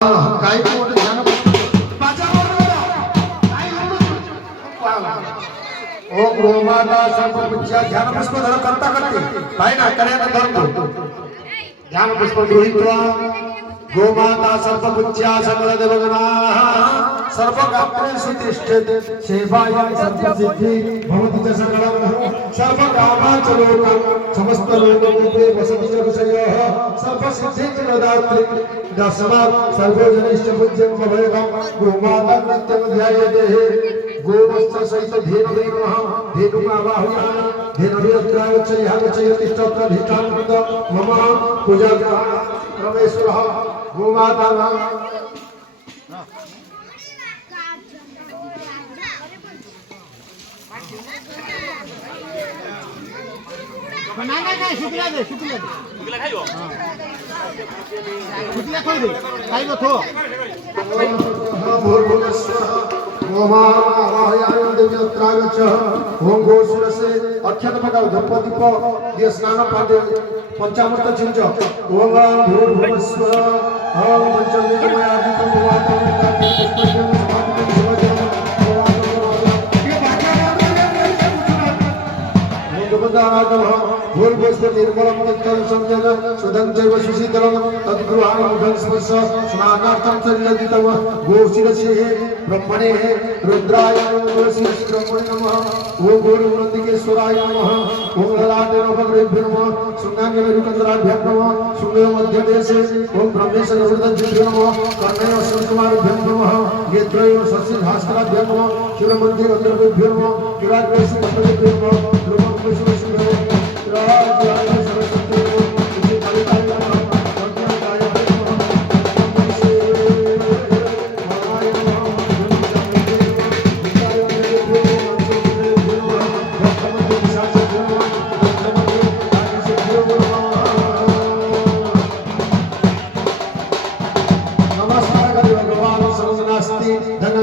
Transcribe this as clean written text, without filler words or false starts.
काही पण ध्यान ओ गोमाता सर्वपूज्या ध्यान पुष्प धर करता करते काय ना कार्याने धरतो ध्यान पुष्प गृहीत्वा गोमाता सर्वपूज्या सकल देवगणा सर्व कामेषु तिष्ठति सेवायां सर्वसिद्धि भवति च सकलं सर्व कामाच लोकं समस्त लोकं वसति च विषयः सर्व सिद्धि च ददाति दशमात् सर्वजनैश्च पूज्यं भवेगं गोमाता नित्यं ध्यायते गोवत्स सहित धेनवे नमः धेनुमावाहयामि धेनवे अत्रागच्छति तिष्ठत्र धिष्ठान्त मम पूजा परमेश्वरः गोमाता नहीं शुक्ला दे शुक्ला खाइबो शुक्ला खोइ दे खाइबो थो गोमावाहयामि देव्यत्रागच्छ ओम गोसुरसे अक्षत पकाओ धूपदीप दिए स्नान पादे पंचामृत चिंच ओम भूर्भुवस्वः ओम पंचमेकमयादितं वातावरणं भूर्भुवस्व निर्मलं तत्तं संजन सुधं चैव सुशीतलं तद्गृहाणि मुखं स्पर्श स्नानार्थं संयजितं गोशिरसे ब्रह्मणे रुद्राय नमः ब्रह्मणे नमः ओम गुरुनंदिकेश्वराय नमः ओम ललाटे नवग्रहेभ्यो नमः शुंगांगमेरुकन्द्राभ्यो नमः शुंगे मध्यदेशे ओम ब्रह्मेश्वर वृद्धभ्यो नमः कर्णेन संकुमारभ्यो नमः नेत्रयोः शशिभास्कराभ्यो नमः शिरोमध्ये वज्रभ्यो नमः किराग्रेषु वज्रभ्यो नमः नमस्कार भगवान सर्वनास्ति धन